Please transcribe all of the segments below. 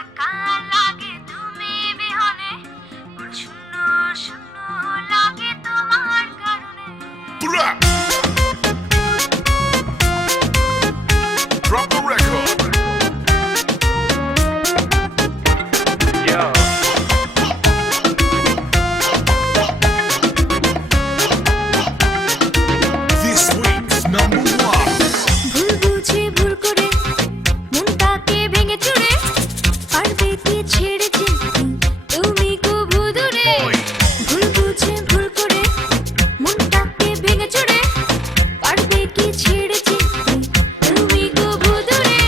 একা লাগে তুমি বিহনে, বড় শূন্য শূন্য লাগে তোমার কারণে। Drop the record. Yo. This week's number one. ভুল বুঝে ভুল করে মনটাকে ভেঙে চুরে, পারবে কি ছেড়ে যেতে তুমি কবু দূরে। ভুল বুঝে ভুল করে মনটাকে ভেঙে চুরে, পারবে কি ছেড়ে যেতে তুমি কবু দূরে।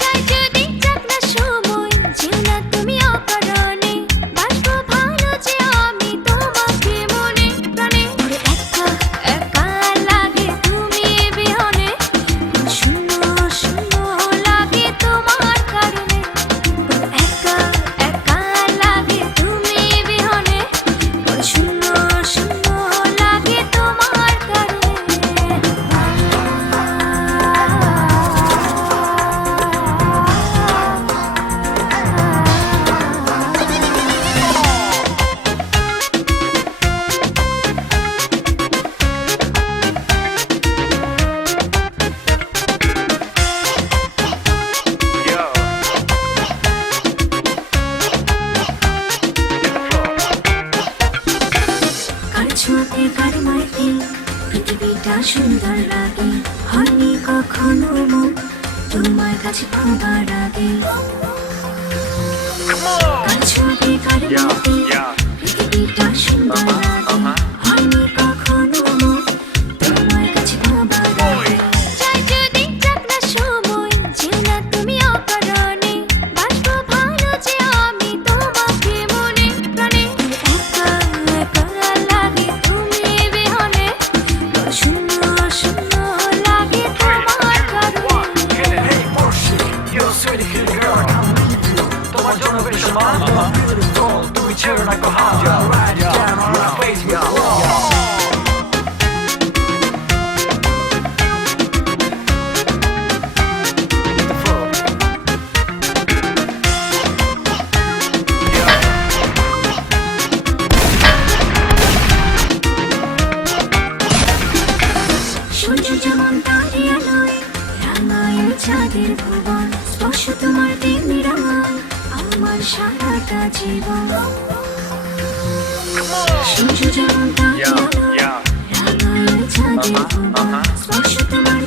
চাই যদি যাক না সময়, যেও না তুমি অকারণে, বাসবো ভালো যে আমি তোমাকে মনে প্রাণে। ওরে একা একা লাগে তুমি বিহনে, শূন্য শূন্য লাগে তোমার কারণে। একা একা লাগে তুমি বিহনে, শূন্য শূন্য লাগে তোমার কারণে। Yo. কার ছোঁয়াতে কার মাইতে পৃথিবীটা সুন্দর লাগে, হয়নি কখনো মন তোমার কাছে পাবার আগে। Come on. Car ছোঁয়াতে car Yeah, মাইতে yeah. পৃথিবীটা সুন্দর লাগে, হয়নি কখনো মন তোমার কাছে পাবার আগে। চাই যদি যাক না সময়, যেও না তুমি অকারণে, বাসবো ভালো যে আমি তোমাকে মনে প্রাণে। একা একা লাগে তুমি বিহনে, শূন্য শূন্য লাগে তোমার কারণে। Hey, Porsche, you're a sweetie cute girl. তোমার জন্য বেশ সমান, beautiful, তুমি ছেড়ে না কো হাল। Ride it down on my Facebook wall. The floor. সূর্য যেমন তারি আলোয় রাঙায় চাঁদের ভুবন, স্পর্শ তোমার তেমনি রাঙায় আমার সারাটা জীবন। সূর্য যেমন তারি Yeah, আলোয় yeah. রাঙায় চাঁদের ভুবন, স্পর্শ তোমার